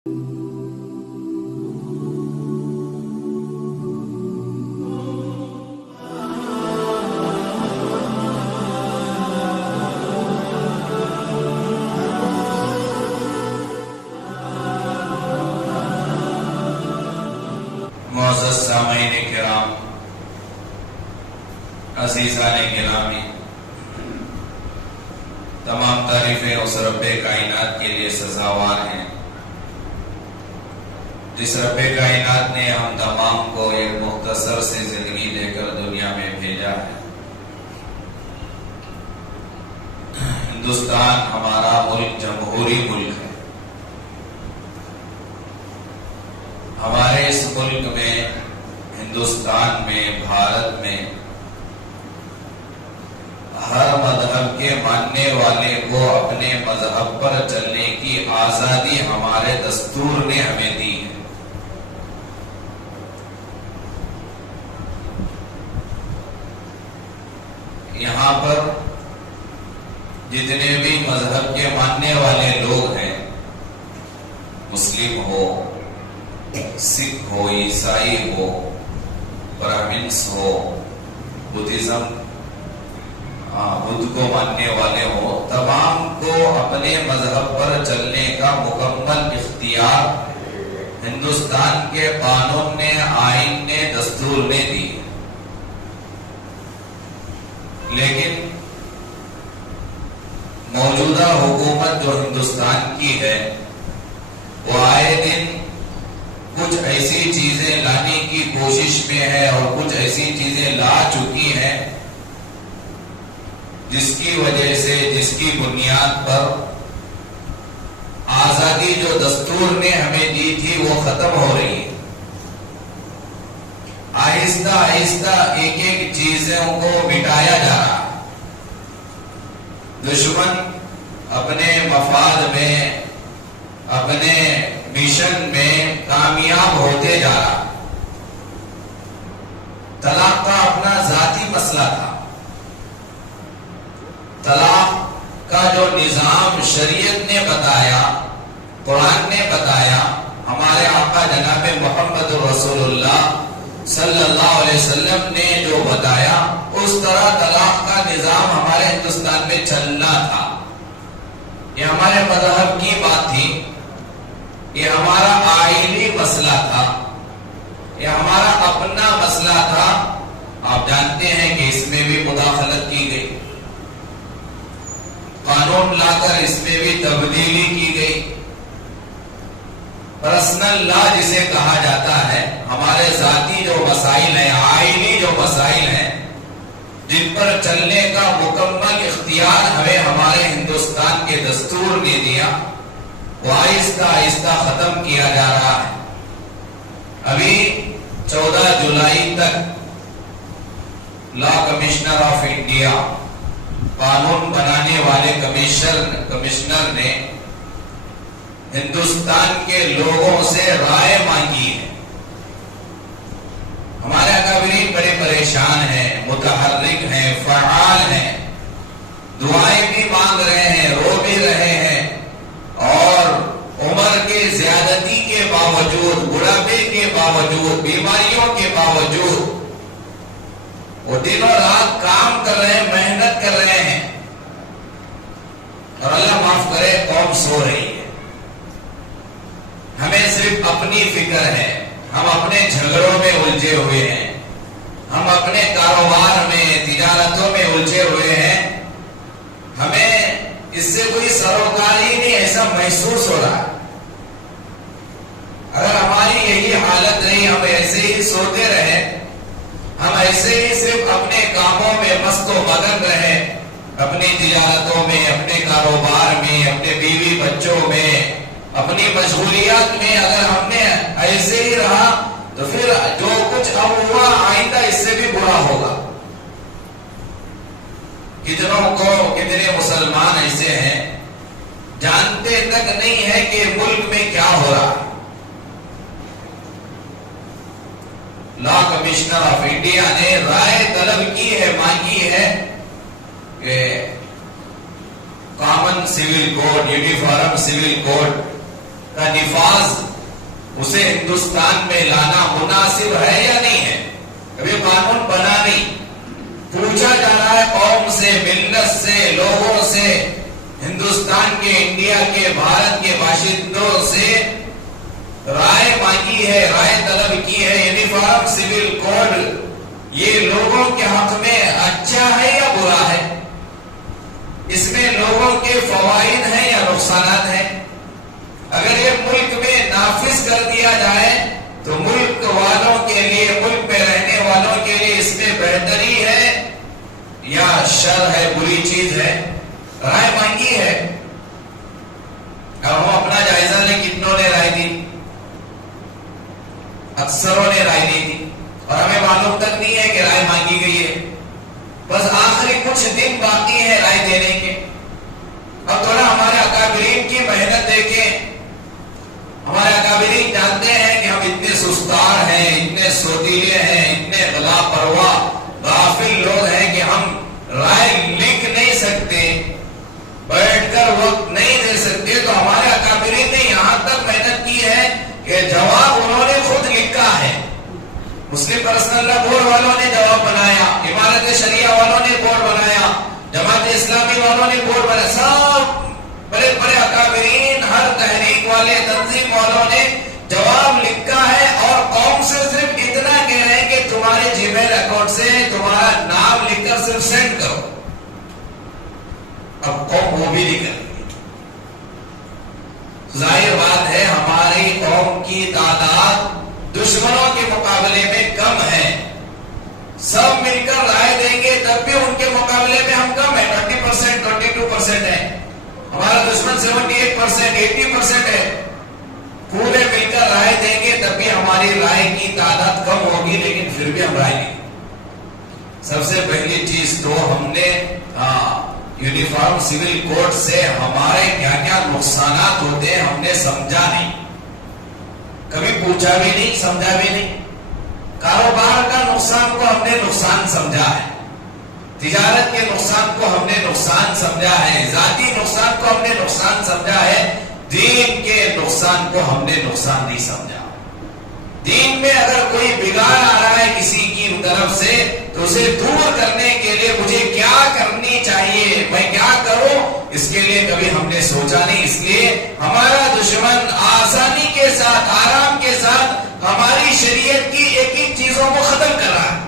معزز سامعین کرام، عزیزان گرامی، تمام تعریفیں اس رب کائنات کے لیے سزاوار ہیں جس رب کائنات نے ہم تمام کو ایک مختصر سی زندگی دے کر دنیا میں بھیجا ہے۔ ہندوستان ہمارا ملک جمہوری ملک ہے۔ ہمارے اس ملک میں، ہندوستان میں، بھارت میں ہر مذہب کے ماننے والے کو اپنے مذہب پر چلنے کی آزادی ہمارے دستور نے ہمیں دی ہے۔ یہاں پر جتنے بھی مذہب کے ماننے والے لوگ ہیں، مسلم ہو، سکھ ہو، عیسائی ہو، برہمنس ہو، بدھزم بدھ کو ماننے والے ہو، تمام کو اپنے مذہب پر چلنے کا مکمل اختیار ہندوستان کے قانون نے، آئین نے، دستور نے دی۔ لیکن موجودہ حکومت جو ہندوستان کی ہے، وہ آئے دن کچھ ایسی چیزیں لانے کی کوشش میں ہے اور کچھ ایسی چیزیں لا چکی ہیں جس کی وجہ سے، جس کی بنیاد پر آزادی جو دستور نے ہمیں دی تھی وہ ختم ہو رہی ہے۔ آہستہ آہستہ ایک ایک چیزوں کو مٹایا جا رہا ہے۔ دشمن اپنے مفاد میں، اپنے مشن میں کامیاب ہوتے جا رہا۔ طلاق کا اپنا ذاتی مسئلہ تھا۔ طلاق کا جو نظام شریعت نے بتایا، قرآن نے بتایا، ہمارے آقا جناب محمد رسول اللہ صلی اللہ علیہ وسلم نے جو بتایا، اس طرح طلاق کا نظام ہمارے ہندوستان میں چلنا تھا۔ یہ ہمارے مذہب کی بات تھی، یہ ہمارا آئینی مسئلہ تھا، یہ ہمارا اپنا مسئلہ تھا۔ آپ جانتے ہیں کہ اس میں بھی مداخلت کی گئی، قانون لا کر اس میں بھی تبدیلی کی گئی۔ پرسنل لا جسے کہا جاتا ہے، ہمارے ذاتی جو مسائل ہیں، آئینی جو مسائل ہیں، جن پر چلنے کا مکمل اختیار ہمیں ہمارے ہندوستان کے دستور نے دیا، وہ آہستہ آہستہ ختم کیا جا رہا ہے۔ ابھی 14 جولائی تک لا کمشنر آف انڈیا، قانون بنانے والے کمشنر نے ہندوستان کے لوگوں سے رائے مانگی ہے۔ ہمارے اکابرین بڑے پریشان ہیں، متحرک ہیں، فعال ہیں، دعائیں بھی مانگ رہے ہیں، رو بھی رہے ہیں، اور عمر کے زیادتی کے باوجود، بڑھاپے کے باوجود، بیماریوں کے باوجود وہ دن اور رات کام کر رہے ہیں، محنت کر رہے ہیں، اور اللہ معاف کرے قوم سو رہی ہے۔ ہمیں صرف اپنی فکر ہے، ہم اپنے جھگڑوں میں الجھے ہوئے ہیں، ہم اپنے کاروبار میں، تجارتوں میں الجھے ہوئے ہیں، ہمیں اس سے کوئی سروکاری نہیں ایسا محسوس ہو رہا ہے۔ اگر ہماری یہی حالت رہی، ہم ایسے ہی سوتے رہے، ہم ایسے ہی صرف اپنے کاموں میں مست و مگن رہے، اپنی تجارتوں میں، اپنے کاروبار میں، اپنے بیوی بچوں میں، اپنی مشغولیات میں، اگر ہم نے ایسے ہی رہا تو پھر جو کچھ اب ہوا آئندہ اس سے بھی برا ہوگا۔ کتنے مسلمان ایسے ہیں جانتے تک نہیں ہے کہ ملک میں کیا ہو رہا ہے۔ لا کمشنر آف انڈیا نے رائے طلب کی ہے، مانگی ہے کہ common civil code, uniform civil code کا نفاذ اسے ہندوستان میں لانا مناسب ہے یا نہیں ہے؟ ابھی قانون بنا نہیں، پوچھا جا رہا ہے قوم سے، ملت سے، لوگوں سے، ہندوستان کے، انڈیا کے، بھارت کے باشندوں سے رائے مانگی ہے، رائے طلب کی ہے، یونیفارم سول کوڈ یہ لوگوں کے حق میں اچھا ہے یا برا ہے؟ اس میں لوگوں کے فوائد ہیں یا نقصانات ہیں؟ اگر یہ ملک میں نافذ کر دیا جائے تو ملک والوں کے لیے، ملک میں رہنے والوں کے لیے اس میں بہتری ہے یا شر ہے، بری چیز ہے؟ رائے مانگی ہے، اب ہم اپنا جائزہ لیں، کتنوں نے رائے دی؟ اکثروں نے رائے نہیں دی، اور ہمیں معلوم تک نہیں ہے کہ رائے مانگی گئی ہے، بس آخری کچھ دن باقی ہے رائے دینے کے۔ اب تھوڑا ہمارے اکابرین کی محنت دیکھیں، ہمارے اکابرین جانتے ہیں کہ ہم اتنے سستار ہیں، اتنے سوتیلے ہیں، اتنے غلا پرواہ غافل لوگ ہیں کہ ہم رائے لکھ نہیں سکتے، بیٹھ کر وقت نہیں دے سکتے، تو ہمارے اکابرین نے یہاں تک محنت کی ہے کہ جواب انہوں نے خود لکھا ہے۔ مسلم پرسنل لا بورڈ والوں نے جواب بنایا، امارت شریعہ والوں نے بورڈ بنایا، جماعت اسلامی والوں نے بورڈ بنایا، سب بڑے بڑے اکابرین، ہر تحریک والے، تنظیم والوں نے جواب لکھا ہے، اور قوم سے صرف اتنا کہہ رہے ہیں کہ تمہارے جی میل اکاؤنٹ سے تمہارا نام لکھ کر صرف سینڈ کرو۔ اب قوم وہ بھی نہیں کر رہی۔ ظاہر بات ہے ہماری قوم کی تعداد دشمنوں کے مقابلے میں کم ہے، سب مل کر رائے دیں گے تب بھی ان کے مقابلے میں ہم کم ہے، 20%، 22% ہے، ہمارا دشمن 78%، 80% ہے، پورے مل کر رائے دیں گے تب بھی ہماری رائے کی تعداد کم ہوگی، لیکن پھر بھی ہم رائے دیں گے۔ سب سے پہلی چیز تو ہم نے یونیفارم سول کوڈ سے ہمارے کیا کیا نقصانات ہوتے ہیں ہم نے سمجھا نہیں، کبھی پوچھا بھی نہیں، سمجھا بھی نہیں۔ کاروبار کا نقصان کو ہم نے نقصان سمجھا ہے، تجارت کے نقصان کو ہم نے نقصان سمجھا ہے، ذاتی نقصان کو ہم نے نقصان سمجھا ہے، دین کے نقصان کو ہم نے نقصان نہیں سمجھا۔ دین میں اگر کوئی بگاڑ آ رہا ہے کسی کی طرف سے تو اسے دور کرنے کے لیے مجھے کیا کرنی چاہیے، میں کیا کروں، اس کے لیے کبھی ہم نے سوچا نہیں۔ اس لیے ہمارا دشمن آسانی کے ساتھ، آرام کے ساتھ ہماری شریعت کی ایک ایک چیزوں کو ختم کر رہا ہے۔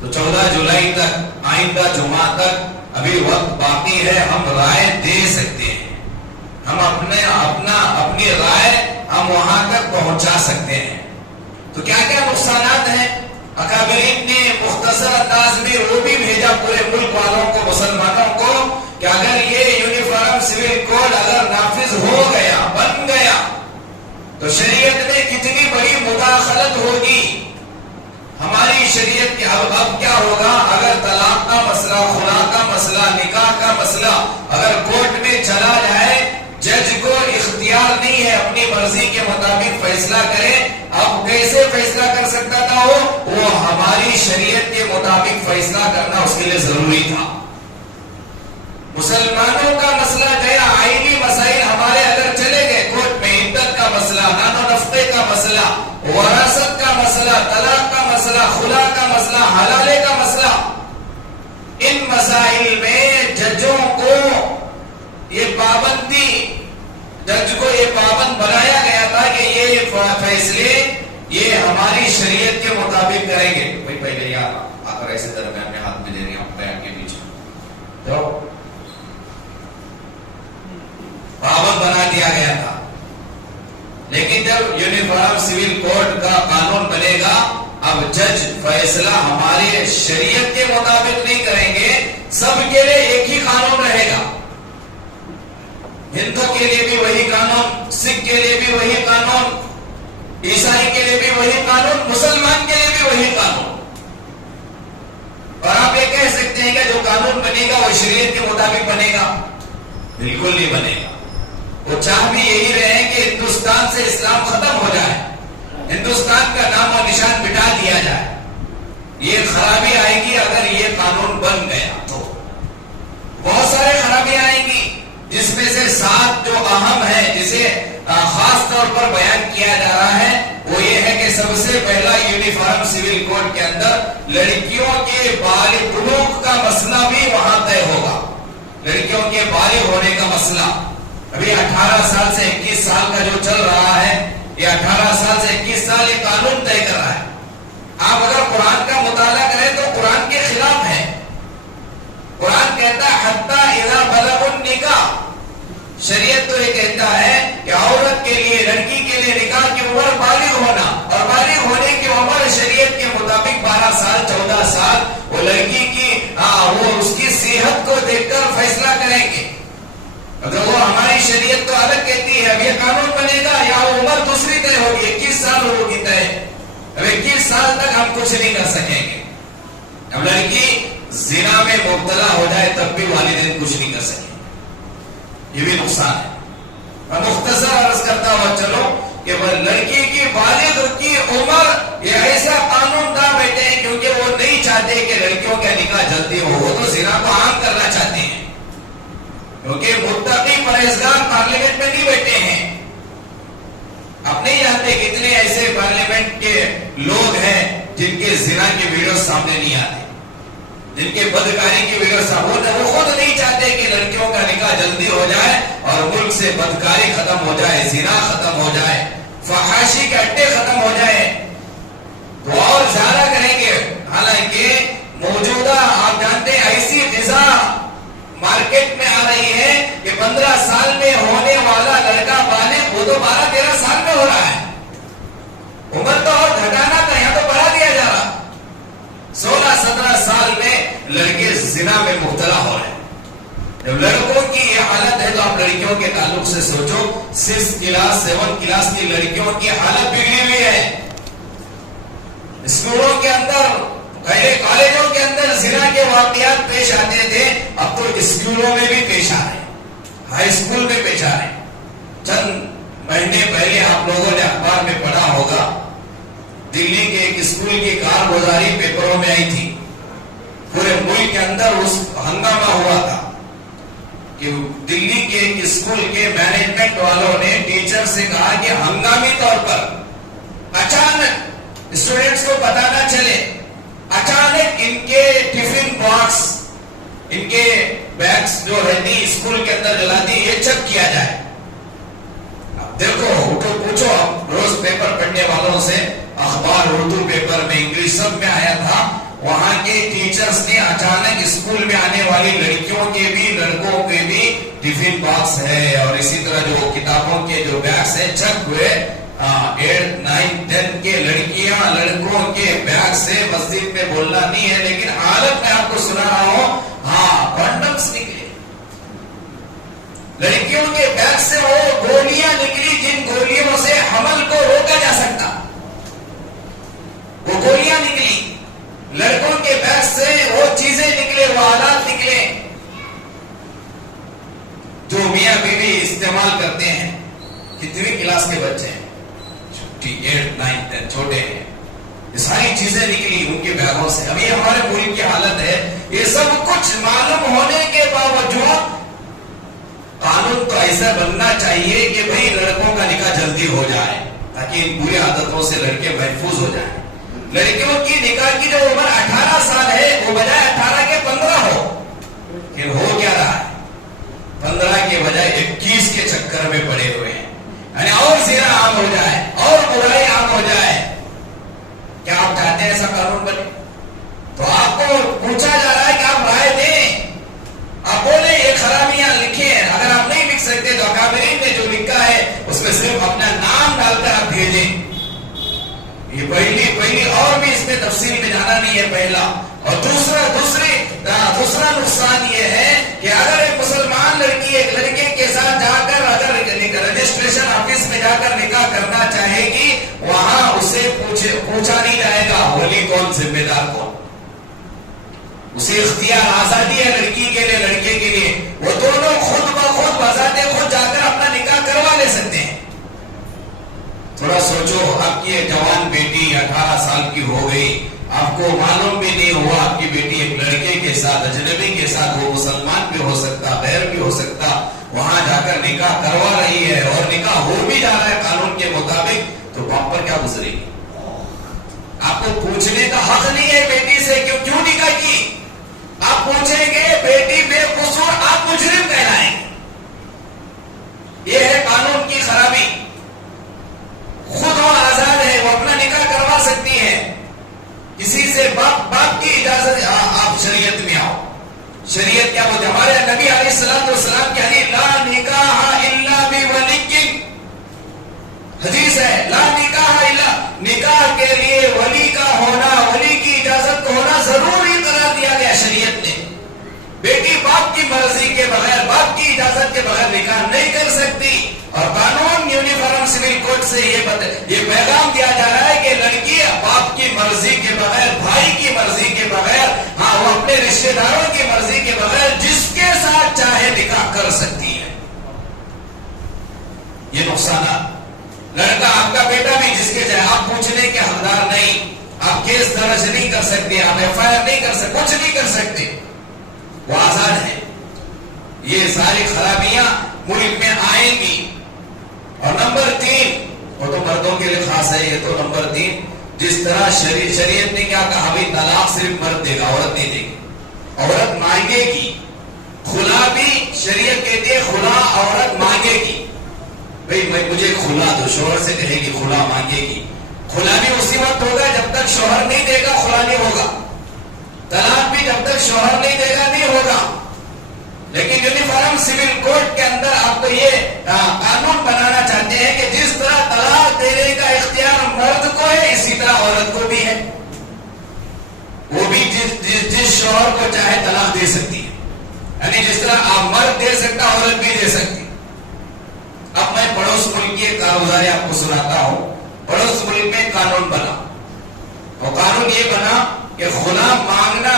تو 14 جولائی تک، آئندہ جمعہ تک ابھی وقت باقی ہے، ہم رائے دے سکتے ہیں، ہم اپنی رائے ہم وہاں تک پہنچا سکتے ہیں۔ تو کیا کیا نقصانات ہیں؟ اکابرین نے مختصر انداز میں وہ بھی بھیجا پورے ملک والوں کو، مسلمانوں کو، کہ اگر یہ یونیفارم سول کوڈ اگر نافذ ہو گیا، بن گیا، تو شریعت میں کتنی بڑی مداخلت ہوگی ہماری شریعت کے۔ اب کیا ہوگا اگر طلاق کا مسئلہ، خلا کا مسئلہ، نکاح کا مسئلہ اگر کورٹ میں چلا جائے، جج کو اختیار نہیں ہے اپنی مرضی کے مطابق فیصلہ کرے۔ اب کیسے فیصلہ کر سکتا تھا وہ ہماری شریعت کے مطابق فیصلہ کرنا اس کے لیے ضروری تھا۔ مسلمانوں کا مسئلہ گیا، آئینی مسائل ہمارے اگر چلے گئے کورٹ میں، عدت کا مسئلہ، نان و نفقے کا مسئلہ، وراثت کا مسئلہ، طلاق کا مسئلہ، خلا کا مسئلہ، حلالے کا مسئلہ، ان مسائل میں ججوں کو یہ پابندی، جج کو یہ پابند بنایا گیا تھا کہ یہ فیصلے یہ ہماری شریعت کے مطابق کریں گے۔ بھائی پہلے یار آ کر ایسے درمیان میں ہاتھ میں دے رہی ہوں بیٹھ کے پیچھے، تو پابند بنا دیا گیا تھا۔ لیکن جب یونیفارم سول کوڈ کا قانون بنے گا، اب جج فیصلہ ہمارے شریعت کے مطابق نہیں کریں گے، سب کے لیے ایک ہی قانون رہے گا۔ ہندو کے لیے بھی وہی قانون، سکھ کے لیے بھی وہی قانون، عیسائی کے لیے بھی وہی قانون، مسلمان کے لیے بھی وہی قانون۔ اور آپ یہ کہہ سکتے ہیں کہ جو قانون بنے گا وہ شریعت کے مطابق بنے گا؟ بالکل نہیں بنے گا۔ وہ چاہ بھی یہی رہے کہ ہندوستان سے اسلام ختم ہو جائے، ہندوستان کا نام و نشان مٹا دیا جائے۔ یہ خرابی آئے گی اگر یہ قانون بن گیا تو، بہت سارے خرابیاں آئیں گی جس میں سے 7 جو اہم ہے جسے خاص طور پر بیان کیا جا رہا ہے وہ یہ ہے کہ سب سے پہلا یونیفارم سول کوڈ کے اندر لڑکیوں کے بالغ بلوغ کا مسئلہ بھی وہاں طے ہوگا. لڑکیوں کے بالغ ہونے کا مسئلہ ابھی 18 سال سے 21 سال کا جو چل رہا ہے، یہ 18 سال سے 21 سال یہ قانون طے کر رہا ہے. آپ اگر قرآن کا مطالعہ کریں تو قرآن کے خلاف ہے. قرآن کہتا ہے حتی اذا بلغ النکاح. شریعت تو یہ کہتا ہے کہ عورت کے لیے، لڑکی کے لیے نکاح کی عمر بالغ ہونا، اور بالغ ہونے کی عمر شریعت کے مطابق 12 سال 14 سال. وہ لڑکی کی وہ اس کی صحت کو دیکھ کر فیصلہ کریں گے. اگر وہ ہماری شریعت تو الگ کہتی ہے اب یہ قانون بنے گا یا وہ عمر دوسری طے ہوگی، 21 سال ہوگی طے. اب 21 سال تک ہم کچھ نہیں کر سکیں گے. اب لڑکی زنا میں مبتلا ہو جائے تب بھی والدین کچھ نہیں کر سکیں، یہ بھی نقصان ہے. میں مختصر عرض کرتا ہوں چلو کہ لڑکی کی بالغ کی عمر یہ ایسا قانون تھا بیٹھے ہیں کیونکہ وہ نہیں چاہتے کہ لڑکیوں کا نکاح جلدی ہو. وہ تو زنا کو عام کرنا چاہتے ہیں کیونکہ متقی پرہیزگار پارلیمنٹ میں نہیں بیٹھے ہیں. آپ نہیں جانتے کتنے ایسے پارلیمنٹ کے لوگ ہیں جن کے زنا کی ویڈیو سامنے نہیں آتے، جن کے بدکاری کی ویڈیو سامنے. وہ خود نہیں چاہتے کہ لڑکیوں کا نکاح جلدی ہو جائے اور ملک سے بدکاری ختم ہو جائے، زنا ختم ہو جائے، فحاشی کے اڈے ختم ہو جائے. تو اور زیادہ کریں گے. حالانکہ موجودہ آپ جانتے ہیں ایسی غذا مارکیٹ میں آ رہی ہے کہ 15 سال میں ہونے والا لڑکا بالغ وہ تو 12-13 سال میں ہو رہا ہے. عمر تو اور گھٹانا تھا، یہاں تو بڑھا دیا جا رہا. 16-17 سال میں لڑکے زنا میں مبتلا ہو رہے ہیں. جب لڑکوں کی یہ حالت ہے تو آپ لڑکیوں کے تعلق سے سوچو. 6 کلاس 7 کلاس کی لڑکیوں کی حالت بگڑی ہوئی ہے. اسکولوں کے اندر، پہلے کالجوں کے اندر زنا کے واقعات پیش آتے تھے، اب تو اسکولوں میں بھی پیش آ رہے ہیں، ہائی اسکول میں پیش آ رہے ہیں. چند مہینے پہلے آپ لوگوں نے اخبار میں پڑھا ہوگا، دلی کے ایک اسکول کی کارگزاری پیپروں میں آئی تھی. پورے ملک کے اندر اس ہنگامہ ہوا تھا کہ دلی کے ایک اسکول کے مینجمنٹ والوں نے ٹیچر سے کہا کہ ہنگامی طور پر اچانک اسٹوڈنٹس کو پتہ نہ چلے، اچانک ان کے ٹفن باکس، ان کے بیگز جو رہتی اسکول کے اندر جلاتی، یہ چیک کیا جائے. اب دیکھو اٹھو پوچھو روز پیپر پڑھنے والوں سے، اخبار اردو پیپر میں انگلش سب میں آیا تھا. وہاں کے ٹیچرز نے اچانک اسکول میں آنے والی لڑکیوں کے بھی لڑکوں کے بھی ٹفن باکس ہے اور اسی طرح جو کتابوں کے جو بیگز ہیں چیک ہوئے. 8, 9, 10 کے لڑکیاں لڑکوں کے بیگ سے مسجد میں بولنا نہیں ہے لیکن حالت میں آپ کو سنا رہا ہوں، ہاں کنڈمز نکلے. لڑکیوں کے بیگ سے وہ گولیاں نکلی جن گولیوں سے حمل کو روکا جا سکتا، وہ گولیاں نکلی. لڑکوں کے بیگ سے وہ چیزیں نکلے، وہ آلات نکلے جو میاں بیوی استعمال کرتے ہیں. کتنی کلاس کے بچے ہیں؟ 8, 9, 10 چھوٹے ہیں. یہ ساری چیزیں نکلی ان کے بیگوں سے. ابھی ہمارے ملک کی حالت ہے. یہ سب کچھ معلوم ہونے کے باوجود قانون تو ایسا بننا چاہیے کہ بھئی لڑکوں کا نکاح جلدی ہو جائے تاکہ ان بری عادتوں سے لڑکے محفوظ ہو جائیں. لڑکیوں کی نکاح کی جو عمر 18 سال ہے وہ بجائے 18 کے 15 ہو. کہ ہو کیا رہا ہے؟ 15 کے بجائے 21 کے چکر میں پڑے ہوئے ہیں. یعنی اور زنا عام ہو جائے اور برائی عام ہو جائے. کیا آپ چاہتے ہیں ایسا قانون بنے؟ تو آپ کو پوچھا جا رہا ہے کہ آپ رائے دیں، آپ بولیں یہ خرابیاں لکھیں. اگر آپ نہیں لکھ سکتے تو اکابرین نے جو لکھا ہے اس میں صرف اپنا نام ڈال کر آپ بھیجیں. یہ پہلی اور بھی اس میں تفصیل میں جانا نہیں ہے پہلا. اور دوسرا نقصان یہ ہے کہ اگر ایک مسلمان لڑکی ایک لڑکے کے ساتھ جا کر اگر رجسٹریشن آفس میں جا کر نکاح کرنا چاہے گی، وہاں اسے پوچھا نہیں جائے گا ولی کون، ذمہ دار کون. اسے اختیار آزادی ہے لڑکی کے لیے لڑکے کے لیے. وہ دونوں خود بخود بذات خود جا کر اپنا نکاح کروا لے سکتے ہیں. تھوڑا سوچو، آپ کی جوان بیٹی 18 سال کی ہو گئی، آپ کو معلوم بھی نہیں ہوا آپ کی بیٹی ایک لڑکے کے ساتھ، اجنبی کے ساتھ، وہ مسلمان بھی ہو سکتا، غیر بھی ہو سکتا، وہاں جا کر نکاح کروا رہی ہے اور نکاح ہو بھی جا رہا ہے قانون کے مطابق، تو باپ پر کیا گزرے گی؟ آپ کو پوچھنے کا حق نہیں ہے بیٹی سے کیوں نکاح کی. آپ پوچھیں گے بیٹی بے قصور، آپ مجرم کہلائیں گے. یہ ہے قانون کی خرابی. خود وہ آزاد ہے، وہ اپنا نکاح کروا سکتی ہے. کسی سے باپ کی اجازت، آپ شریعت میں آؤ. شریعت کیا بولتے؟ ہمارے نبی علیہ الصلوۃ والسلام کی حدیث، لا نکاح الا بولی، حدیث ہے لا نکاح الا، نکاح کے لیے ولی کا ہونا، ولی کی اجازت کا ہونا ضروری قرار دیا گیا شریعت نے. بیٹی باپ کی مرضی کے بغیر، باپ کی اجازت کے بغیر نکاح نہیں کر سکتی. اور قانون یونیفارم سول کوڈ سے یہ پیغام دیا جا رہا ہے کہ لڑکی باپ کی مرضی کے بغیر، بھائی کی مرضی کے بغیر، ہاں وہ اپنے رشتے داروں کی مرضی کے بغیر جس کے ساتھ چاہے نکاح کر سکتی ہے. یہ نقصانات. لڑکا آپ کا بیٹا بھی جس کے چاہے، آپ پوچھنے کے حقدار نہیں، آپ کیس درج نہیں کر سکتے، آپ ایف آئی آر نہیں کر سکتے، کچھ نہیں کر سکتے. وہ آزاد ہے. یہ ساری خرابیاں ملک میں آئیں گی. اور نمبر 3، وہ تو مردوں کے لیے خاص ہے. یہ تو نمبر 3، جس طرح شریعت نے کیا کہا، ابھی طلاق صرف مرد دے گا، عورت نہیں دے گی. عورت مانگے گی. خلا بھی شریعت کہتی ہے خلا عورت مانگے گی. بھئی مجھے کھلا دو، شوہر سے کہے گی، کھلا مانگے گی. کھلا بھی اسی وقت ہوگا جب تک شوہر نہیں دے گا، کھلا نہیں ہوگا. طلاق بھی جب تک شوہر نہیں دے گا نہیں ہوگا. لیکن یونیفارم سول کوڈ کے اندر آپ کو یہ قانون بنانا چاہتے ہیں کہ جس طرح طلاق دینے کا اختیار مرد کو ہے، اسی طرح عورت کو بھی ہے. وہ بھی جس شوہر کو چاہے طلاق دے سکتی ہے. یعنی جس طرح آپ مرد دے سکتا، عورت بھی دے سکتی. اب میں پڑوس ملک کی ایک کارگزاری آپ کو سناتا ہوں. پڑوس ملک میں قانون بنا، اور قانون یہ بنا کہ خلا مانگنا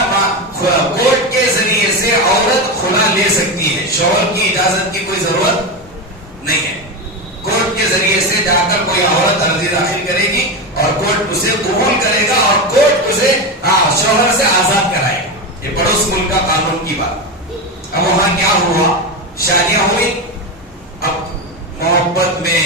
کورٹ کے ذریعے سے عورت خلا لے سکتی ہے. شوہر کی اجازت کی کوئی ضرورت نہیں ہے. کورٹ کے ذریعے سے جا کر کوئی عورت عرضی داخل کرے گی اور کورٹ اسے قبول کرے گا اور کورٹ اسے شوہر سے آزاد کرائے گا. یہ پڑوس ملک کا قانون کی بات. اب وہاں کیا ہوا، شادیاں ہوئی. اب محبت میں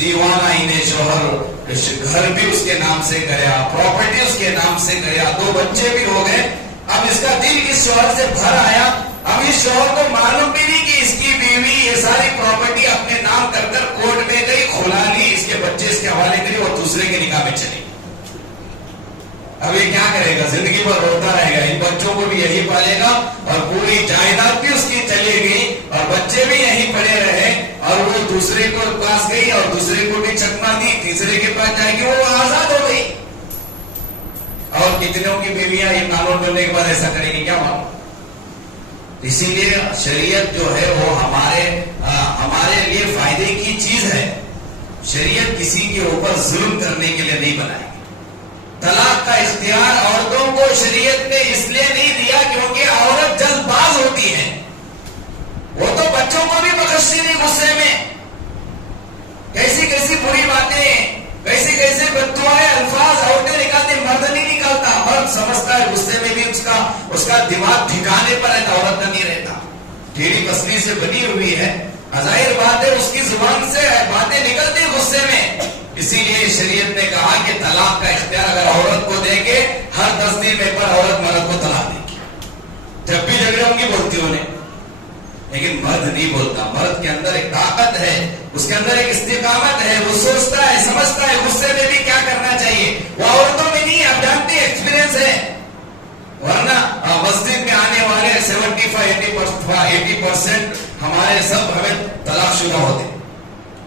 دیوانہ انہیں شوہر گھر بھی اس کے نام سے گیا، پراپرٹی اس کے نام سے گیا، 2 بچے بھی ہو گئے. اب اس کا دل اس شوہر سے بھر آیا. اب اس شوہر کو معلوم بھی نہیں کہ اس کی بیوی یہ ساری پراپرٹی اپنے نام کر کر کورٹ میں گئی، کھلا لی، اس کے بچے اس کے حوالے کری اور دوسرے کے نکاح میں چلی. اب یہ کیا کرے گا؟ زندگی بھر روتا رہے گا. ان بچوں کو بھی یہی پالے گا اور پوری جائیداد بھی اس کی چلی گئی اور بچے بھی یہیں پڑے رہے. اور وہ دوسرے کو پاس گئی اور دوسرے کو بھی چکما دی، تیسرے کے پاس جائے گی، وہ آزاد ہو گئی. اور کتنوں کی بیویاں یہ قانون بننے کے بعد ایسا کریں گی، کیا معلوم. اسی لیے شریعت جو ہے وہ ہمارے لیے فائدے کی چیز ہے. شریعت کسی کے اوپر ظلم کرنے کے لیے نہیں بنائی. طلاق کا اختیار عورتوں کو شریعت نے اس لیے نہیں دیا کیونکہ عورت جلد باز ہوتی ہے. وہ تو بچوں کو بھی بخشتی نہیں غصے میں. کیسی کیسی بری باتیں، کیسے بددعائیں الفاظ عورتیں نکالتے، مرد نہیں نکالتا. مرد سمجھتا ہے غصے میں بھی اس کا دماغ ٹھکانے پر رہتا، عورت کا نہیں رہتا. ٹیڑھی پسلی سے بنی ہوئی ہے، ظاہر بات ہے اس کی زبان سے باتیں نکلتی غصے میں. اسی لیے شریعت نے کہا کہ طلاق کا اختیار اگر عورت کو دیں گے، ہر 10 دن میں پر عورت مرد کو طلاق دے گی. جب بھی جھگڑے ہوں گی بولتی انہیں. لیکن مرد نہیں بولتا. مرد کے اندر ایک طاقت ہے، اس کے اندر ایک استقامت ہے. وہ سوچتا ہے، سمجھتا ہے غصے میں بھی کیا کرنا چاہیے. وہ عورتوں میں نہیں. آپ جانتے ہیں ایکسپیرینس ہے. ورنہ مسجد میں آنے والے 75-80% ہمارے سب ہمیں طلاق شدہ ہوتے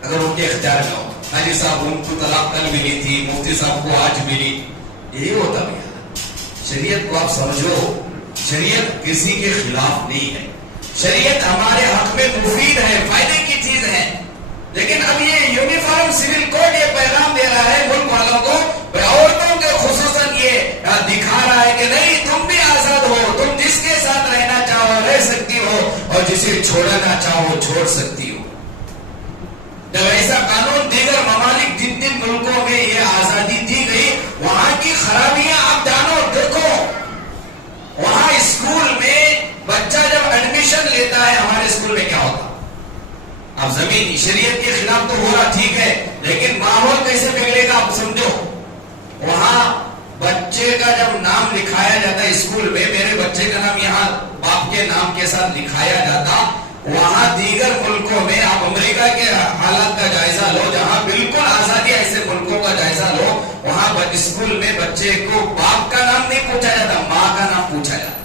اگر ان کے اختیار میں ہو. حاجی صاحب ان کو طلاق کل ملی تھی، مفتی صاحب کو آج ملی. یہی ہوتا بھیا. شریعت کو آپ سمجھو، شریعت کسی کے خلاف نہیں ہے. شریعت ہمارے حق میں مفید ہے، فائدے کی چیز ہے. لیکن اب یہ یونیفارم سول کوڈ یہ پیغام دے رہا ہے ملک والوں کو، عورتوں کے خصوصاً یہ دکھا رہا ہے کہ نہیں، تم بھی آزاد ہو. تم جس کے ساتھ رہنا چاہو رہ سکتی ہو اور جسے چھوڑنا چاہو چھوڑ سکتی ہو. جب ایسا قانون دیگر ممالک جن ملکوں میں یہ آزادی دی گئی، وہاں کی خرابیاں آپ جانو، دیکھو. وہاں اسکول میں بچہ جب ایڈمیشن لیتا ہے، ہمارے اسکول میں کیا ہوتا، زمین شریعت کے خلاف تو ہو رہا ٹھیک ہے، لیکن ماحول کیسے بگڑے گا آپ سمجھو. وہاں بچے کا جب نام لکھایا جاتا ہے اسکول میں، میرے بچے کا نام یہاں باپ کے نام کے ساتھ لکھایا جاتا، وہاں دیگر ملکوں میں آپ امریکہ کے حالات کا جائزہ لو جہاں بالکل آزادی، ایسے ملکوں کا جائزہ لو، وہاں اسکول میں بچے کو باپ کا نام نہیں پوچھا جاتا، ماں کا نام پوچھا جاتا.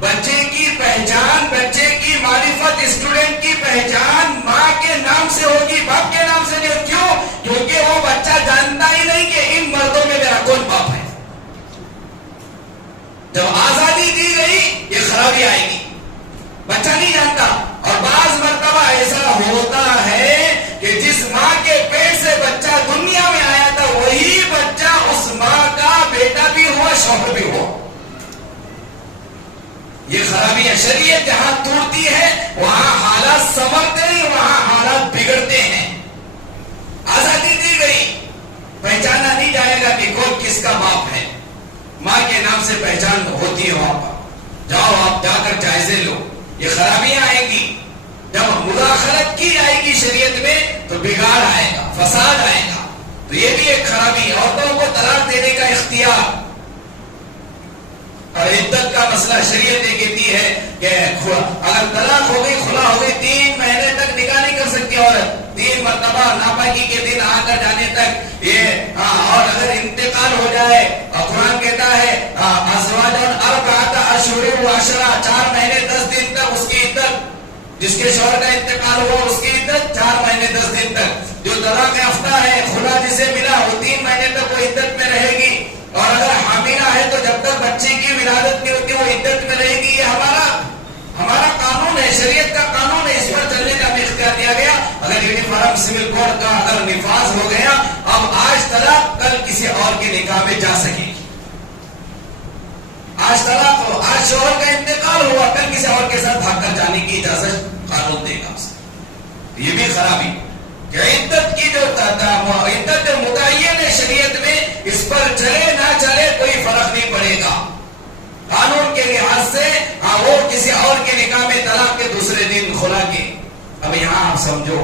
بچے کی پہچان، بچے کی معرفت، اسٹوڈنٹ کی پہچان ماں کے نام سے ہوگی، باپ کے نام سے نہیں. کیوں؟ کیونکہ وہ بچہ جانتا ہی نہیں کہ ان مردوں میں میرا کون باپ ہے. جب آزادی دی گئی یہ خرابی آئے گی، بچہ نہیں جانتا. اور بعض مرتبہ ایسا ہوتا ہے کہ جس ماں کے پیٹ سے بچہ دنیا میں آیا تھا وہی بچہ اس ماں کا بیٹا بھی ہوا، شوہر بھی ہوا. یہ خرابی ہے. شریعت جہاں توڑتی ہے وہاں حالات سنورتے نہیں، وہاں حالات بگڑتے ہیں. آزادی دی گئی، پہچانا نہیں جائے گا کہ کون کس کا باپ ہے. ماں کے نام سے پہچان ہوتی ہے. وہاں پر جاؤ، آپ جا کر جائزے لو. یہ خرابیاں آئیں گی. جب مداخلت کی جائے گی شریعت میں تو بگاڑ آئے گا، فساد آئے گا. تو یہ بھی ایک خرابی. عورتوں کو طلاق دینے کا اختیار اور عدت کا مسئلہ. شریعت یہ کہتی ہے کہ اگر طلاق ہو گئی، خلا ہو گئی، 3 مہینے تک نکاح نہیں کر سکتی عورت. 3 مرتبہ ناپاکی کے دن آ کر جانے تک یہ. اور اگر انتقال ہو جائے، قرآن کہتا ہے ازواج اربعۃ اشہر و عشرہ، 4 مہینے 10 دن تک اس کی عدت. جس کے شوہر کا انتقال ہوا اس کی عدت 4 مہینے 10 دن تک. جو طلاق یافتہ ہے، خلا جسے ملا، وہ 3 مہینے تک وہ عدت میں رہے گی. اور اگر حاملہ ہے تو جب تک بچے کی ولادت نہیں ہوتی وہ عدت میں رہے گی. یہ ہمارا قانون ہے، شریعت کا قانون ہے. اس پر چلنے کا بھی اختیار دیا گیا. اگر یونیفارم سول کوڈ کا اگر نفاذ ہو گیا، اب آج طلاق کل کسی اور کے نکاح میں جا سکے گی. آج طلاق ہو، آج شوہر کا انتقال ہوا، کل کسی اور کے ساتھ بھاگ کر جانے کی اجازت قانون دے گا اسے. یہ بھی خرابی کہ عدت کی جو عدت متعین ہے شریعت میں، اس پر چلے نہ چلے کوئی فرق نہیں پڑے گا قانون کے لحاظ سے. وہ کسی اور کے نکاح میں طلاق کے دوسرے دن خلا کے. اب یہاں آپ سمجھو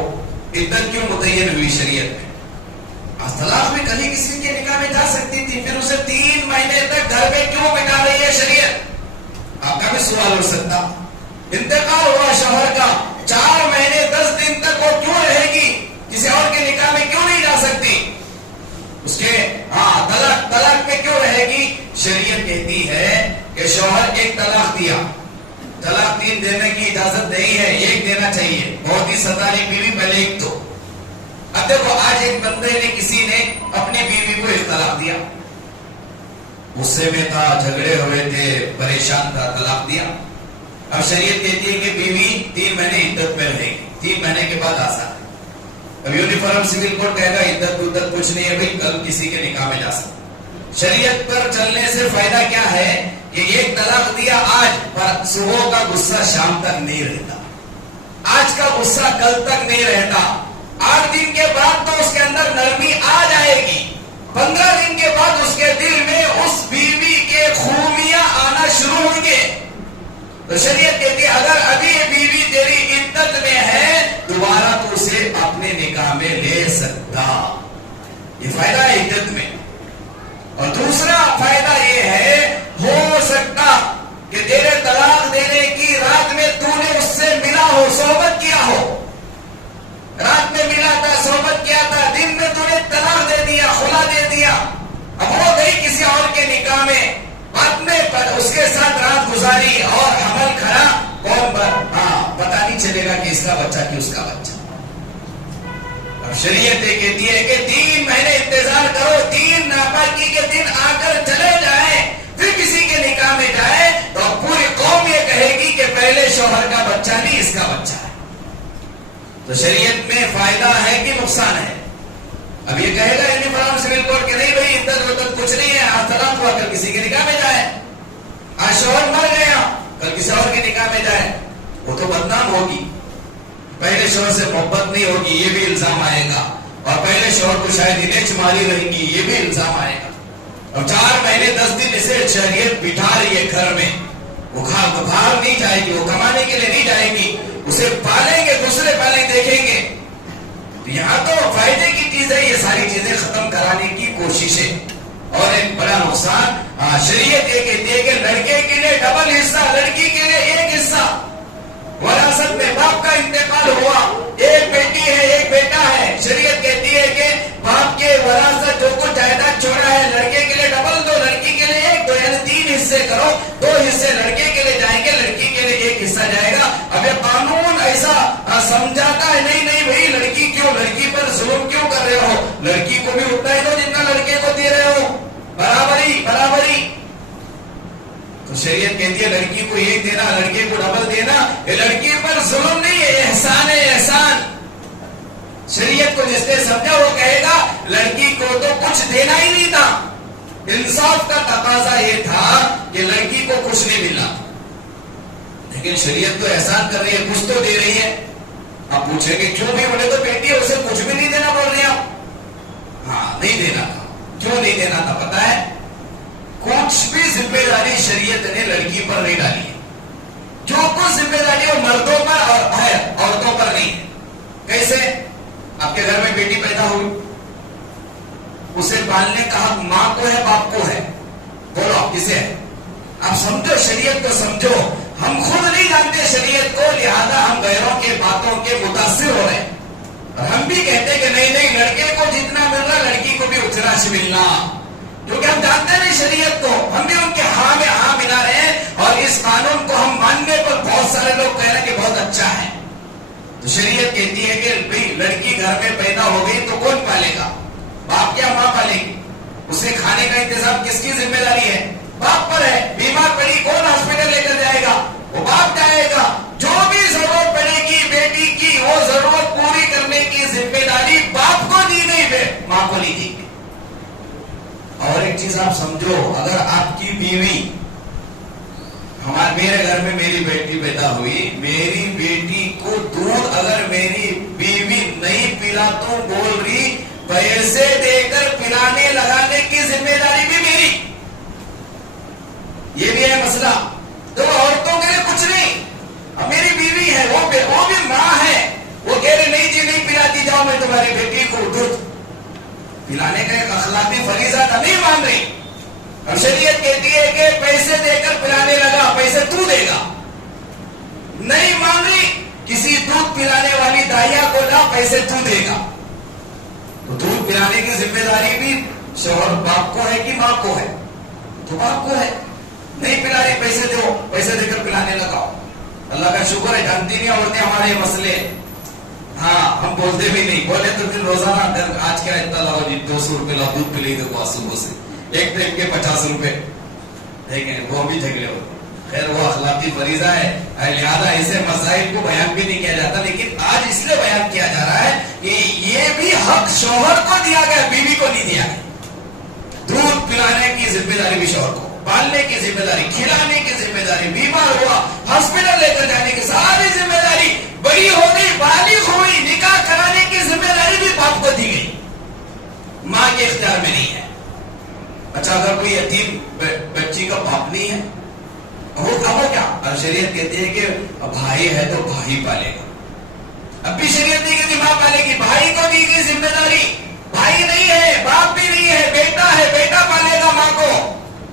عدت کیوں متعین ہوئی شریعت میں. طلاق میں کہیں کسی کے نکاح میں جا سکتی تھی، پھر اسے 3 مہینے تک گھر میں کیوں بٹھا رہی ہے شریعت؟ آپ کا بھی سوال ہو سکتا. انتقال ہوا شوہر کا، 4 مہینے 10 دن تک وہ کیوں رہے گی؟ کسی اور کے نکاح میں کیوں نہیں جا سکتی؟ اس کے طلاق میں کیوں رہے گی؟ شریعت کہتی ہے کہ شوہر ایک طلاق دیا، طلاق 3 دینے کی اجازت نہیں ہے، 1 دینا چاہیے. بہت ہی ستاری بیوی، پہلے 1 دو. اب دیکھو آج ایک بندے نے، کسی نے اپنی بیوی کو ایک طلاق دیا، غصے میں تھا، جھگڑے ہوئے تھے، پریشان تھا، طلاق دیا. اب شریعت کہتی ہے کہ بیوی 3 مہینے عدت میں رہے گی، 3 مہینے کے بعد آ سکتی. اب یونیفارم سول کوڈ کہے گا عدت کچھ نہیں ہے بھائی، کل کسی کے نکاح میں جا سکتے. شریعت پر چلنے سے فائدہ کیا ہے کہ ایک طلاق دیا آج، پر صبح کا غصہ شام تک نہیں رہتا، آج کا غصہ کل تک نہیں رہتا. 8 دن کے بعد تو اس کے اندر نرمی آ جائے گی. 15 دن کے بعد اس کے دل میں اس بیوی کے خوبیاں آنا شروع ہوں گے. تو شریعت کہتی ہے اگر ابھی بیوی تیری عدت میں ہے، دوبارہ تو اسے اپنے نکاح میں لے سکتا. یہ فائدہ ہے عدت میں. اور دوسرا فائدہ یہ ہے، ہو سکتا کہ تیرے طلاق دینے کی رات میں تو نے اس سے ملا ہو، صحبت کیا ہو، رات میں ملا تھا، صحبت کیا تھا، دن میں تو نے طلاق دے دیا، خلا دے دیا. اب وہ گئی کسی اور کے نکاح میں، بعد میں اس کے ساتھ رات گزاری اور حمل کھڑا، کون پتا نہیں چلے گا کہ اس کا بچہ کہ اس کا بچہ. اب شریعت یہ کہتی ہے کہ 3 مہینے انتظار کرو، 3 ناپاکی کے دن آ کر چلے جائیں، پھر کسی کے نکاح میں جائے تو پوری قوم یہ کہے گی کہ پہلے شوہر کا بچہ نہیں اس کا بچہ ہے. تو شریعت میں فائدہ ہے کہ نقصان ہے؟ اب یہ کہے گا یونیفارم سول کوڈ کہ نہیں بھائی عدت کچھ نہیں ہے، آج طلاق ہوا کل کسی کے نکاح میں جائے، آج شوہر مر گیا کل کسی اور کے نکاح میں جائے، وہ تو بدنام ہوگی. پہلے شوہر سے محبت نہیں ہوگی، یہ بھی الزام آئے گا. اور پہلے شوہر کو شاید انہیں ماری رہیں گی، یہ بھی الزام آئے گا. اور 4 مہینے 10 دن اسے شریعت بٹھا رہی ہے گھر میں، وہ باہر نہیں جائے گی، وہ کمانے کے لیے نہیں جائے گی، اسے پالیں گے، دوسرے پالیں دیکھیں گے. یہاں تو فائدے کی چیز ہے، یہ ساری چیزیں ختم کرانے کی کوشش ہے. اور ایک بڑا نقصان شریعت یہ کہتی ہے کہ لڑکے کے لیے ڈبل حصہ، لڑکی کے لیے ایک حصہ. وراثت میں باپ کا انتقال ہوا، ایک بیٹی ہے ایک بیٹا ہے، شریعت کہتی ہے کہ باپ کے وراثت جو کچھ جائیداد چھوڑا ہے لڑکے کے لیے ڈبل دو، لڑکی کے لیے ایک دو، یعنی 3 حصے کرو. 2 حصے لڑکے کے لیے جائیں گے، لڑکی کے لیے 1 حصہ جائے گا. اب یہ قانون ایسا سمجھاتا ہے نہیں نہیں بھائی لڑکی کیوں، لڑکی پر ظلم کیوں کر رہے ہو، لڑکی کو بھی اتنا ہی دو جتنا لڑکے کو دے رہے ہو، برابری برابری. تو شریعت کہتی ہے لڑکی کو ایک دینا، لڑکے کو ڈبل دینا. یہ لڑکی پر ظلم نہیں ہے، احسان ہے احسان. شریعت کو جس نے سمجھا وہ کہے گا لڑکی کو تو کچھ دینا ہی نہیں تھا. انصاف کا تقاضا یہ تھا کہ لڑکی کو کچھ نہیں ملا، لیکن شریعت تو احسان کر رہی ہے، کچھ تو دے رہی ہے. آپ پوچھیں گے کیوں بھی، بولے تو بیٹی ہے اسے کچھ بھی نہیں دینا بول رہی آپ. ہاں نہیں دینا تھا. کیوں نہیں دینا تھا پتا ہے؟ کچھ بھی ذمہ داری شریعت نے لڑکی پر نہیں ڈالی ہے. جو کچھ ذمہ داری وہ مردوں پر اور ہے، عورتوں پر نہیں ہے. کیسے؟ آپ کے گھر میں بیٹی پیدا ہوئی، اسے پالنے کا حق ماں کو ہے باپ کو ہے؟ بولو آپ کسے ہے؟ آپ سمجھو شریعت کو سمجھو. ہم خود نہیں جانتے شریعت کو، لہذا ہم غیروں کے باتوں کے متاثر ہو رہے ہیں. اور ہم بھی کہتے کہ نہیں نہیں لڑکے کو جتنا مل رہا لڑکی کو بھی اتنا سے ملنا، کیونکہ ہم جانتے نہیں شریعت کو. ہم بھی ان کے ہاں میں ہاں ملا رہے ہیں، اور اس قانون کو ہم ماننے پر بہت سارے لوگ کہہ رہے ہیں کہ بہت اچھا ہے. تو شریعت کہتی ہے کہ بھئی لڑکی گھر میں پیدا ہو گئی تو کون پالے گا؟ باپ کیا ماں پالے گی؟ اسے کھانے کا انتظام کس کی ذمہ داری ہے؟ باپ پر ہے. بیمار پڑی کون ہاسپٹل لے کر جائے گا؟ وہ باپ جائے گا. جو بھی ضرورت پڑے گی بیٹی کی وہ ضرورت پوری کرنے کی ذمہ داری باپ کو دی گئی ہے، ماں کو نہیں دی گئی. اور ایک چیز آپ سمجھو، اگر آپ کی بیوی، میرے گھر میں میری بیٹی پیدا ہوئی، میری بیٹی کو دودھ اگر میری بیوی نہیں پلا تو بول رہی پیسے دے کر پلانے لگانے کی ذمہ داری بھی میری. یہ بھی ہے مسئلہ. تو عورتوں کے لیے کچھ نہیں. اب میری بیوی ہے، وہ بھی ماں ہے، وہ کہہ رہے نہیں جی نہیں پلاتی، جاؤ میں تمہاری بیٹی کو دودھ پلانے کا ایک اخلاقی فریضہ تھا، نہیں مان رہی. اور شریعت کہتی ہے کہ پیسے دے کر پلانے لگا، پیسے تو دے گا. نہیں مان رہی، کسی دودھ پلانے والی دائیا کو لا، پیسے تو دے گا. تو دودھ پلانے کی ذمہ داری بھی شوہر باپ کو ہے کہ ماں کو ہے؟ تو باپ کو ہے. نہیں پلا رہی، پیسے دو، پیسے دے کر پلانے لگاؤ. اللہ کا شکر ہے جانتی نہیں عورتیں ہمارے مسئلے. ہاں ہم بولتے بھی نہیں، بولے تو پھر روزانہ آج کیا اتنا لاؤ جی 200 روپے لاؤ، دودھ پلے دو صبح سے، ایک ٹائم کے 50 روپے. دیکھیں وہ بھی جھگڑے ہو. خیر وہ اخلاقی فریضہ ہے، لہذا ایسے مسائل کو بیان بھی نہیں کیا جاتا. لیکن آج اس لیے بیان کیا جا رہا ہے کہ یہ بھی حق شوہر کو دیا گیا، بیوی کو نہیں دیا گیا. دودھ پلانے کی ذمہ داری بھی شوہر کو، پالنے کی ذمہ داری، کھلانے کی ذمہ داری، بیمار ہوا ہاسپٹل لے کر جانے کی ساری ذمہ داری، بڑی ہو گئی بالغ ہوئی نکاح کرانے کی ذمہ داری بھی باپ کو دی گئی، ماں کے اختیار میں نہیں ہے. اچھا اگر کوئی یتیم بچی کا باپ نہیں ہے وہ کیا؟ اب شریعت کہتی ہے کہ بھائی ہے تو بھائی پالے گا. اب بھی شریعت نہیں کہتی ماں پالے گی، بھائی کو دی گئی ذمہ داری. بھائی نہیں ہے، باپ بھی نہیں ہے، بیٹا ہے، بیٹا پالے گا ماں کو.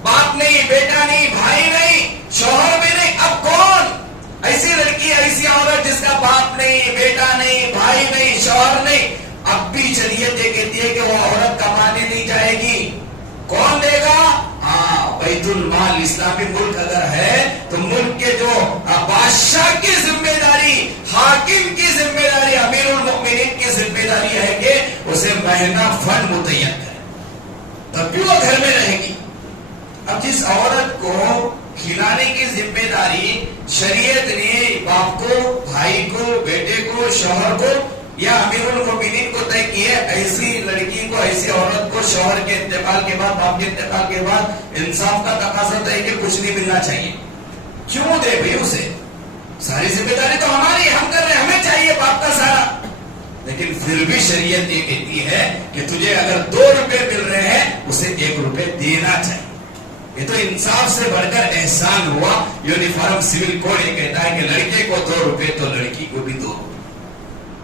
باپ نہیں، بیٹا نہیں، بھائی نہیں، شوہر بھی نہیں. اب کون؟ ایسی لڑکی، ایسی عورت جس کا باپ نہیں، بیٹا نہیں، بھائی نہیں، شوہر نہیں. اب بھی شریعت یہ کہتی ہے کہ وہ عورت کمانے نہیں جائے گی. کون دے گا؟ ہاں بیت المال. اسلامی ملک اگر ہے تو ملک کے جو بادشاہ کی ذمہ داری، حاکم کی ذمہ داری، امیر المؤمنین کی ذمہ داری ہے کہ اسے مہینہ فنڈ متعین کرے، تب بھی وہ گھر میں رہے گی. اب جس عورت کو کھلانے کی ذمہ داری شریعت نے باپ کو، بھائی کو، بیٹے کو، شوہر کو یا امیر المؤمنین کو طے کی ہے، ایسی لڑکی کو، ایسی عورت کو شوہر کے انتقال کے بعد، باپ کے انتقال کے بعد انصاف کا تقاضا ہے کہ کچھ نہیں ملنا چاہیے. کیوں دے بھائی اسے؟ ساری ذمہ داری تو ہماری، ہم کر رہے ہیں، ہمیں چاہیے باپ کا سارا. لیکن پھر بھی شریعت یہ کہتی ہے کہ تجھے اگر 2 روپے مل رہے ہیں اسے 1 روپے دینا چاہیے. یہ تو انصاف سے بڑھ کر احسان ہوا. یونیفارم سول کوڈ یہ کہتا ہے کہ لڑکے کو 2 روپے تو لڑکی کو بھی 2 روپے.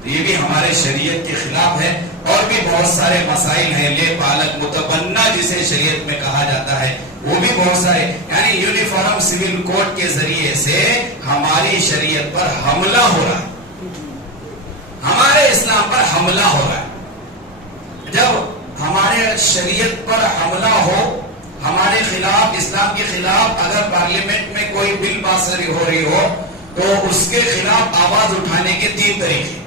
تو یہ بھی ہمارے شریعت کے خلاف ہے. اور بھی بہت سارے مسائل ہیں. لے پالک متبنہ جسے شریعت میں کہا جاتا ہے وہ بھی بہت سارے. یعنی یونیفارم سول کوڈ کے ذریعے سے ہماری شریعت پر حملہ ہو رہا ہے, ہمارے اسلام پر حملہ ہو رہا ہے. جب ہمارے شریعت پر حملہ ہو, ہمارے خلاف, اسلام کے خلاف اگر پارلیمنٹ میں کوئی بل پاس ہو رہی ہو تو اس کے خلاف آواز اٹھانے کے 3 طریقے.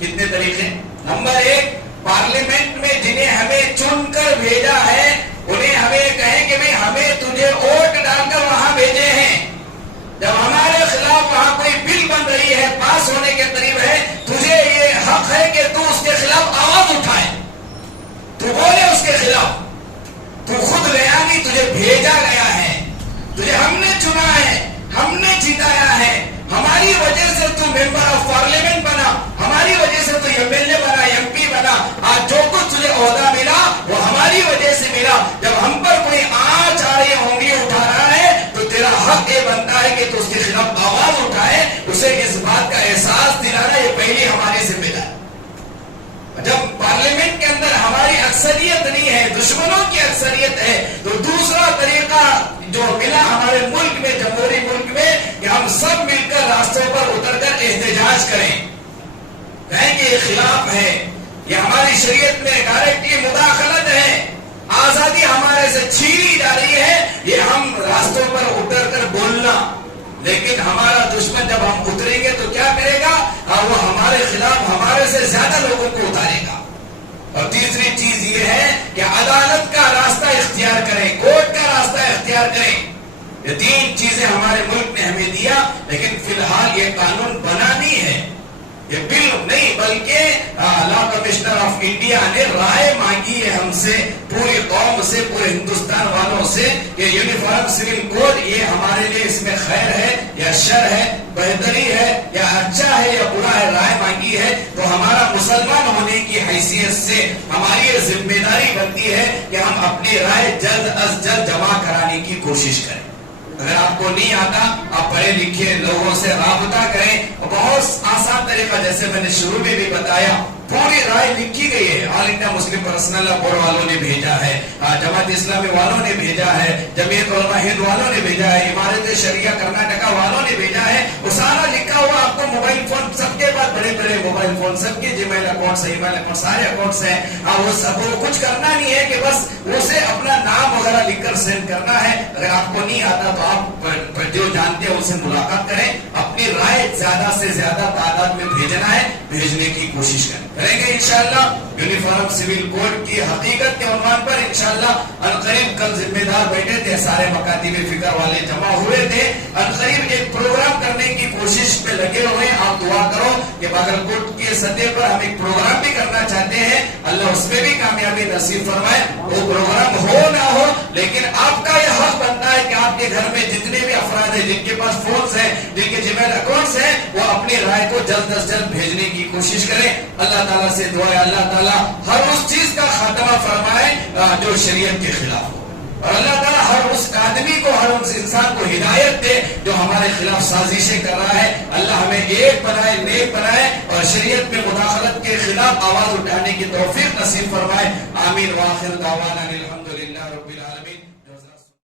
کتنے طریقے؟ نمبر 1, پارلیمنٹ میں جنہیں ہمیں چن کر بھیجا ہے انہیں ہمیں کہیں کہ ہمیں تجھے ووٹ ڈال کر وہاں بھیجے ہیں. جب ہمارے خلاف وہاں کوئی بل بن رہی ہے, پاس ہونے کے قریب ہے, تجھے یہ حق ہے کہ تو اس کے خلاف آواز اٹھائے, تو بولے اس کے خلاف. تو خود گیا نہیں, تجھے بھیجا گیا ہے, تجھے ہم نے چنا ہے, ہم نے جتایا ہے. ہماری وجہ سے تو ممبر آف پارلیمنٹ بنا, ہماری وجہ سے تو ایم ایل اے بنا, ایم پی بنا. آج جو کچھ تجھے عہدہ ملا وہ ہماری وجہ سے ملا. جب ہم پر کوئی آنچ آ رہی ہے, انگلی اٹھا رہا ہے, تو تیرا حق یہ بنتا ہے کہ تو اس کے خلاف آواز اٹھائے, اسے اس بات کا احساس دلانا یہ پہلی ہماری ذمہ داری. جب پارلیمنٹ کے اندر ہماری اکثریت نہیں ہے, دشمنوں کی اکثریت ہے, تو دوسرا طریقہ جو ملا ہمارے ملک میں, جمہوری ملک میں, کہ ہم سب مل کر راستوں پر اتر کر احتجاج کریں, کہیں کہ یہ خلاف ہے, یہ ہماری شریعت میں ڈائریکٹلی مداخلت ہے, آزادی ہمارے سے چھینی جا رہی ہے, یہ ہم راستوں پر اتر کر بولنا. لیکن ہمارا دشمن جب ہم اتریں گے تو کیا کرے گا؟ وہ ہمارے خلاف ہمارے سے زیادہ لوگوں کو اتارے گا. اور تیسری چیز یہ ہے کہ عدالت کا راستہ اختیار کریں, کورٹ کا راستہ اختیار کریں. یہ 3 چیزیں ہمارے ملک نے ہمیں دیا, لیکن فی الحال یہ قانون بنا نہیں ہے, یہ بل نہیں, بلکہ لا کمشنر آف انڈیا نے رائے مانگی ہے ہم سے, پوری قوم سے, پورے ہندوستان والوں سے, کہ یونیفارم سول کوڈ یہ ہمارے لیے اس میں خیر ہے یا شر ہے, بہتری ہے یا اچھا ہے یا برا ہے, رائے مانگی ہے. تو ہمارا مسلمان ہونے کی حیثیت سے ہماری یہ ذمہ داری بنتی ہے کہ ہم اپنی رائے جلد از جلد جمع کرانے کی کوشش کریں. اگر آپ کو نہیں آتا, آپ پڑھے لکھے لوگوں سے رابطہ کریں. بہت آسان طریقہ, جیسے میں نے شروع میں بھی بتایا, پوری رائے لکھی گئی ہے. آل انڈیا مسلم پرسنل لا بورڈ والوں نے بھیجا ہے, جماعت اسلامی والوں نے بھیجا ہے, جمعیت علماء ہند والوں نے بھیجا ہے, امارت شریعہ کرناٹکا والوں نے بھیجا ہے. وہ سارا لکھا ہوا آپ کو موبائل فون, سب کے پاس بڑے بڑے موبائل فون, سب کے جی میل اکاؤنٹس, ای میل اکاؤنٹ, سارے اکاؤنٹس ہیں. وہ سب کچھ کرنا نہیں ہے کہ بس اسے اپنا نام وغیرہ لکھ کر سینڈ کرنا ہے. اگر آپ کو نہیں آتا تو آپ جو جانتے ہیں ان سے ملاقات کریں, اپنی رائے زیادہ سے زیادہ تعداد میں بھیجنا ہے, بھیجنے کی کوشش کریں گے انشاءاللہ. یونیفارم سول کوڈ کی حقیقت کے عنوان پر انشاءاللہ عنقریب کل ذمہ دار بیٹھے تھے, سارے مکاتب فکر والے جمع ہوئے تھے. عنقریب ایک پروگرام کرنے کی کوشش پہ لگے ہوئے. آپ دعا کرو کہ باگلکوٹ کے سطح پر ہم ایک پروگرام بھی کرنا چاہتے ہیں, اللہ اس میں بھی کامیابی نصیب فرمائے. وہ پروگرام ہو نہ ہو, لیکن آپ کا یہ حق بنتا ہے کہ آپ کے گھر میں جتنے بھی افراد ہیں, جن کے پاس فونز ہیں, جن کے جی میل اکاؤنٹس ہیں, وہ اپنی رائے کو جلد از جلد بھیجنے کی کوشش کریں. اللہ تعالیٰ سے دعا ہے اللہ تعالیٰ ہر اس چیز کا خاتمہ فرمائے جو شریعت کے خلاف ہو, اور اللہ تعالیٰ ہر اس آدمی کو, ہر اس انسان کو ہدایت دے جو ہمارے خلاف سازشیں کر رہا ہے. اللہ ہمیں ایک بنائے, نیک بنائے, اور شریعت میں مداخلت کے خلاف آواز اٹھانے کی توفیق نصیب فرمائے. آمین. وآخر دعوانا الحمد